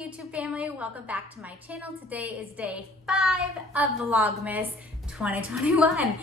YouTube family, welcome back to my channel. Today is day 5 of Vlogmas 2021.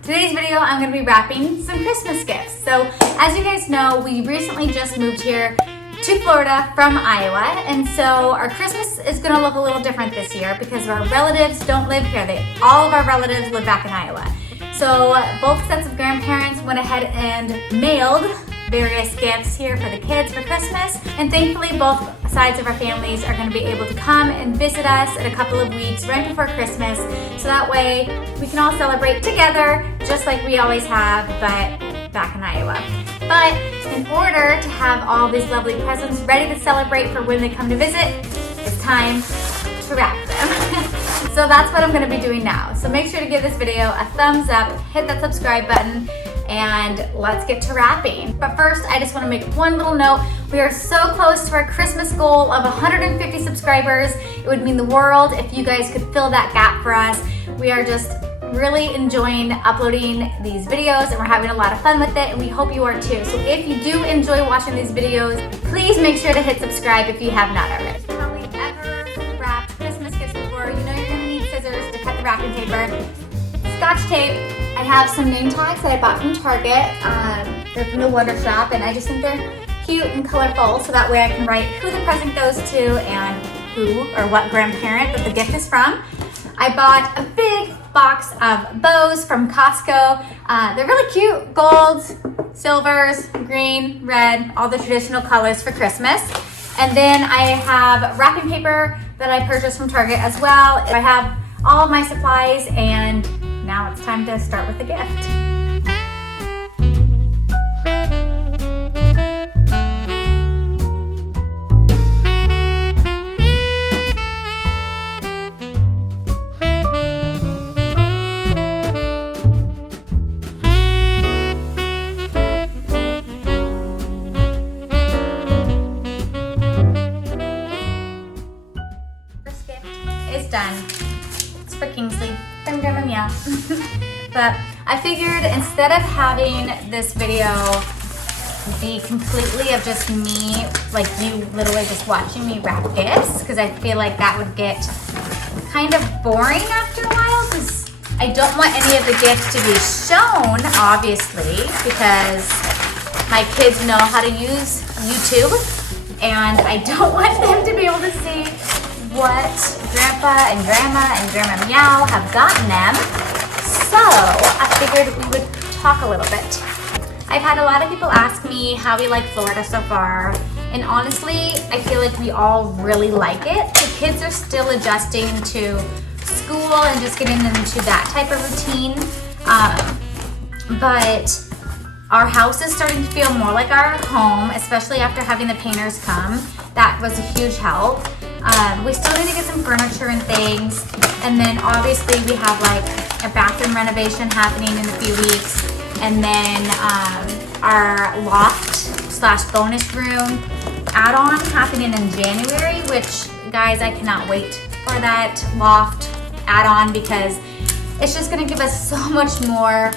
Today's video, I'm going to be wrapping some Christmas gifts. So as you guys know, we recently just moved here to Florida from Iowa, and so our Christmas is going to look a little different this year because our relatives don't live here. All of our relatives live back in Iowa. So both sets of grandparents went ahead and mailed various gifts here for the kids for Christmas, and thankfully both sides of our families are going to be able to come and visit us in a couple of weeks right before Christmas, so that way we can all celebrate together just like we always have, but back in Iowa. But in order to have all these lovely presents ready to celebrate for when they come to visit, it's time to wrap them. So that's what I'm going to be doing now. So make sure to give this video a thumbs up, hit that subscribe button, and let's get to wrapping. But first, I just want to make one little note. We are so close to our Christmas goal of 150 subscribers. It would mean the world if you guys could fill that gap for us. We are just really enjoying uploading these videos, and we're having a lot of fun with it, and we hope you are too. So if you do enjoy watching these videos, please make sure to hit subscribe if you have not already. Probably ever wrapped Christmas gifts before, you know you're gonna need scissors to cut the wrapping paper, Scotch tape. I have some name tags that I bought from Target. They're from the Wonder Shop, and I just think they're cute and colorful, so that way I can write who the present goes to and who or what grandparent that the gift is from. I bought a big box of bows from Costco. They're really cute, golds, silvers, green, red, all the traditional colors for Christmas. And then I have wrapping paper that I purchased from Target as well. I have all of my supplies, and now it's time to start with the gift. First gift is done. It's for Kingsley from Grandma Meow. But I figured instead of having this video be completely of just me, like you literally just watching me wrap gifts, because I feel like that would get kind of boring after a while, because I don't want any of the gifts to be shown, obviously, because my kids know how to use YouTube, and I don't want them to be able to see what Grandpa and Grandma Meow have gotten them. So I figured we would talk a little bit. I've had a lot of people ask me how we like Florida so far, and honestly, I feel like we all really like it. The kids are still adjusting to school and just getting into that type of routine, but our house is starting to feel more like our home, especially after having the painters come. That was a huge help. We still need to get some furniture and things, and then obviously we have like a bathroom renovation happening in a few weeks, and then our loft / bonus room add-on happening in January, which guys, I cannot wait for that loft add-on, because it's just going to give us so much more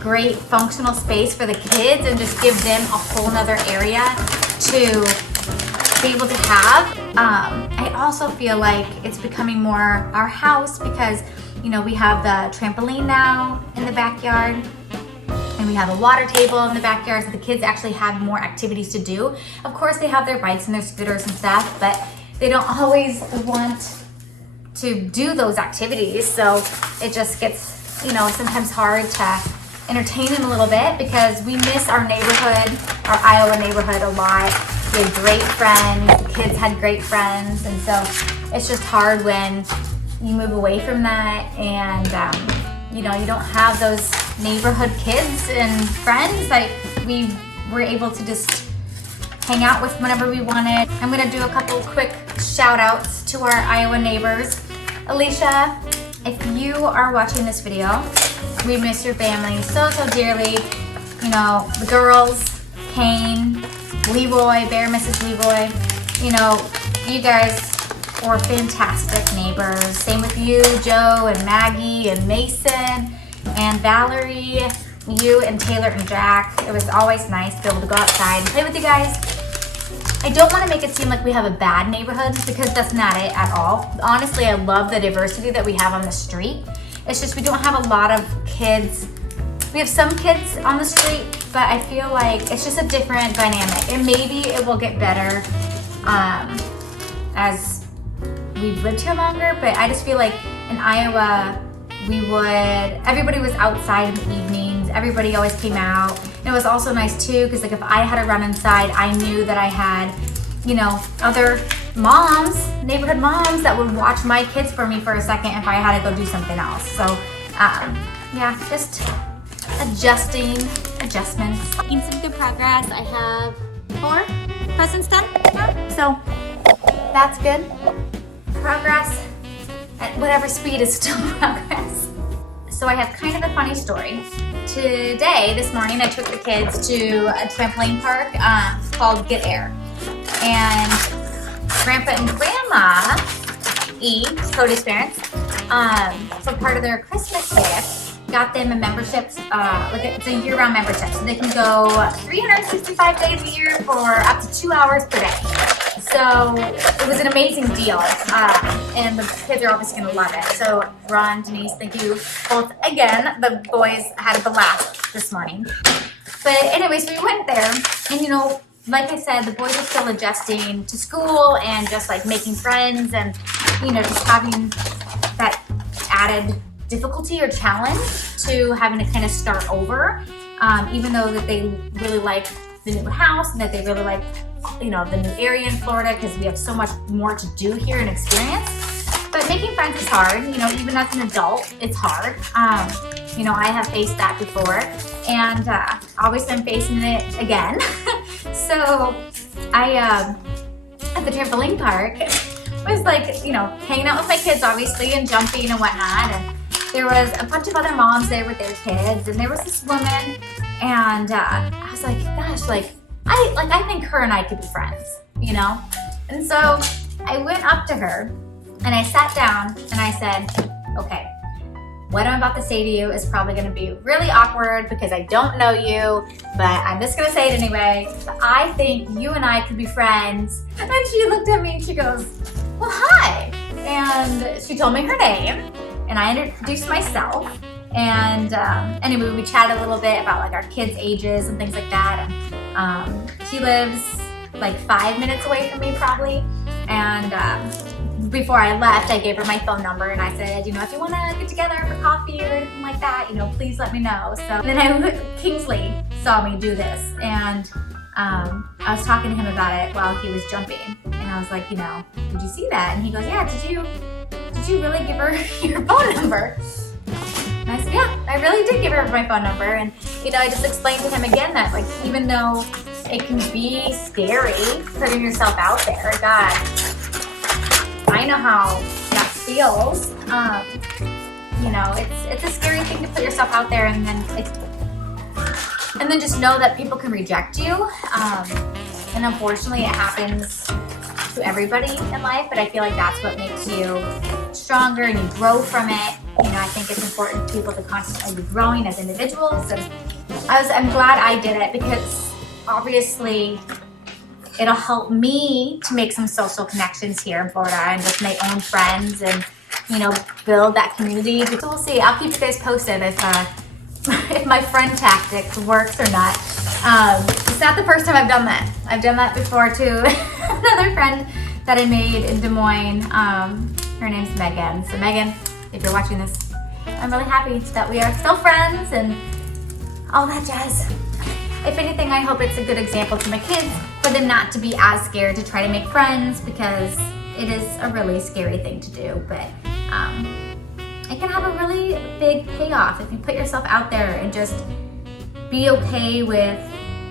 great functional space for the kids and just give them a whole nother area to be able to have. I also feel like it's becoming more our house, because you know, we have the trampoline now in the backyard, and we have a water table in the backyard, so the kids actually have more activities to do. Of course, they have their bikes and their scooters and stuff, but they don't always want to do those activities, so it just gets, you know, sometimes hard to entertain them a little bit, because we miss our neighborhood, our Iowa neighborhood, a lot. We had great friends, the kids had great friends, and so it's just hard when you move away from that, and you know, you don't have those neighborhood kids and friends like we were able to just hang out with whenever we wanted. I'm gonna do a couple quick shout outs to our Iowa neighbors. Alicia, if you are watching this video, we miss your family so dearly. You know, the girls, Kane, Leroy, Bear misses Leroy. You know, you guys were fantastic neighbors. Same with you, Joe and Maggie and Mason and Valerie, you and Taylor and Jack. It was always nice to be able to go outside and play with you guys. I don't want to make it seem like we have a bad neighborhood, because that's not it at all. Honestly, I love the diversity that we have on the street. It's just we don't have a lot of kids. We have some kids on the street, but I feel like it's just a different dynamic. And maybe it will get better as we've lived here longer, but I just feel like in Iowa, everybody was outside in the evenings. Everybody always came out. And it was also nice too, because like if I had to run inside, I knew that I had, you know, other moms, neighborhood moms that would watch my kids for me for a second if I had to go do something else. So yeah, just adjustments. Making some good progress. I have 4 presents done now, so that's good. Progress at whatever speed is still progress. So I have kind of a funny story. This morning, I took the kids to a trampoline park called Get Air. And Grandpa and Grandma E, Cody's parents, for part of their Christmas gift, got them a membership, it's a year-round membership. So they can go 365 days a year for up to 2 hours per day. So it was an amazing deal, and the kids are obviously going to love it. So Ron, Denise, thank you both again. The boys had a blast this morning. But anyways, we went there, and you know, like I said, the boys are still adjusting to school and just like making friends, and you know, just having that added difficulty or challenge to having to kind of start over, even though that they really like the new house and that they really like, you know, the new area in Florida, because we have so much more to do here and experience. But making friends is hard, you know, even as an adult, it's hard. You know, I have faced that before, and obviously I'm facing it again. So I, at the trampoline park, was like, you know, hanging out with my kids, obviously, and jumping and whatnot. And there was a bunch of other moms there with their kids, and there was this woman, and I was like, gosh, I think her and I could be friends, you know? And so I went up to her and I sat down and I said, okay, what I'm about to say to you is probably gonna be really awkward because I don't know you, but I'm just gonna say it anyway. I think you and I could be friends. And she looked at me and she goes, well, hi. And she told me her name, and I introduced myself. And anyway, we chatted a little bit about like our kids' ages and things like that. And she lives like 5 minutes away from me probably. And before I left, I gave her my phone number and I said, you know, if you want to get together for coffee or anything like that, you know, please let me know. So then Kingsley saw me do this, and I was talking to him about it while he was jumping. And I was like, you know, did you see that? And he goes, yeah, did you really give her your phone number? And I said, yeah, I really did give her my phone number. And, you know, I just explained to him again that, like, even though it can be scary putting yourself out there, God, I know how that feels. You know, it's a scary thing to put yourself out there, and then just know that people can reject you. And unfortunately, it happens to everybody in life, but I feel like that's what makes you stronger and you grow from it. You know, I think it's important for people to constantly be growing as individuals, and I'm glad I did it, because obviously it'll help me to make some social connections here in Florida and with my own friends, and, you know, build that community. So we'll see. I'll keep you guys posted if my friend tactic works or not. It's not the first time I've done that. I've done that before to another friend that I made in Des Moines. Her name's Megan. So Megan, if you're watching this, I'm really happy that we are still friends and all that jazz. If anything, I hope it's a good example to my kids for them not to be as scared to try to make friends, because it is a really scary thing to do, but it can have a really big payoff if you put yourself out there and just be okay with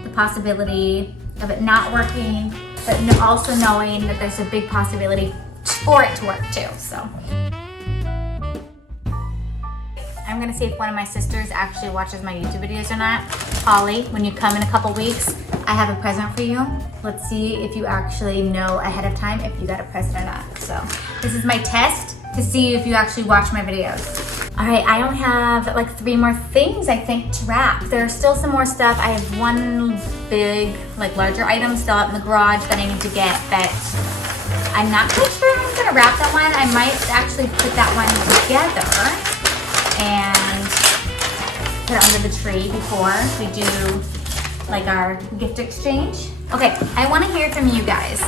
the possibility of it not working, but also knowing that there's a big possibility for it to work too. So I'm gonna see if one of my sisters actually watches my YouTube videos or not. Holly, when you come in a couple weeks, I have a present for you. Let's see if you actually know ahead of time if you got a present or not. So this is my test to see if you actually watch my videos. All right, I only have like 3 more things, I think, to wrap. There's still some more stuff. I have one big, like larger items still out in the garage that I need to get, but I'm not quite sure how I'm gonna wrap that one. I might actually put that one together and put it under the tree before we do like our gift exchange. Okay, I wanna hear from you guys.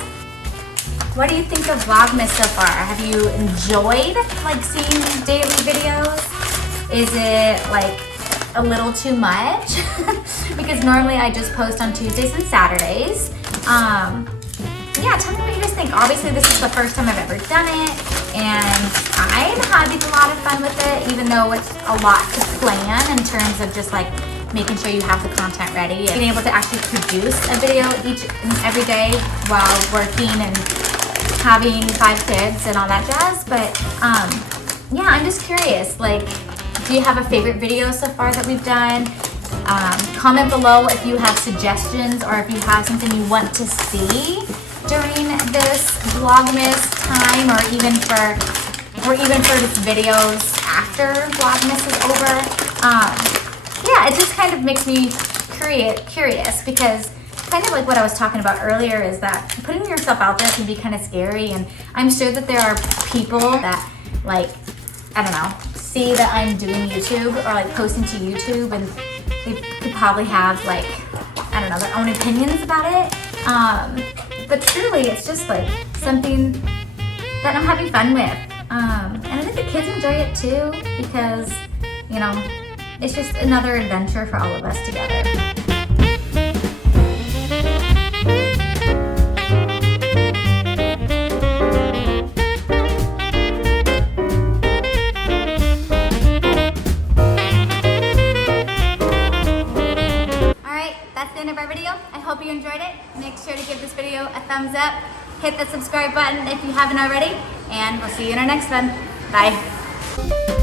What do you think of Vlogmas so far? Have you enjoyed like seeing these daily videos? Is it like a little too much? Because normally I just post on Tuesdays and Saturdays. Yeah, tell me what you guys think. Obviously this is the first time I've ever done it, and I'm having a lot of fun with it, even though it's a lot to plan in terms of just like making sure you have the content ready and being able to actually produce a video each and every day while working and having 5 kids and all that jazz. But yeah, I'm just curious, like, do you have a favorite video so far that we've done? Comment below if you have suggestions or if you have something you want to see during this Vlogmas time, or even for just videos after Vlogmas is over. Yeah, it just kind of makes me curious, because kind of like what I was talking about earlier is that putting yourself out there can be kind of scary, and I'm sure that there are people that, like, I don't know, see that I'm doing YouTube or like posting to YouTube, and they could probably have like, I don't know, their own opinions about it. But truly, it's just like something that I'm having fun with. And I think the kids enjoy it too, because, you know, it's just another adventure for all of us together. That's the end of our video. I hope you enjoyed it. Make sure to give this video a thumbs up. Hit the subscribe button if you haven't already. And we'll see you in our next one. Bye.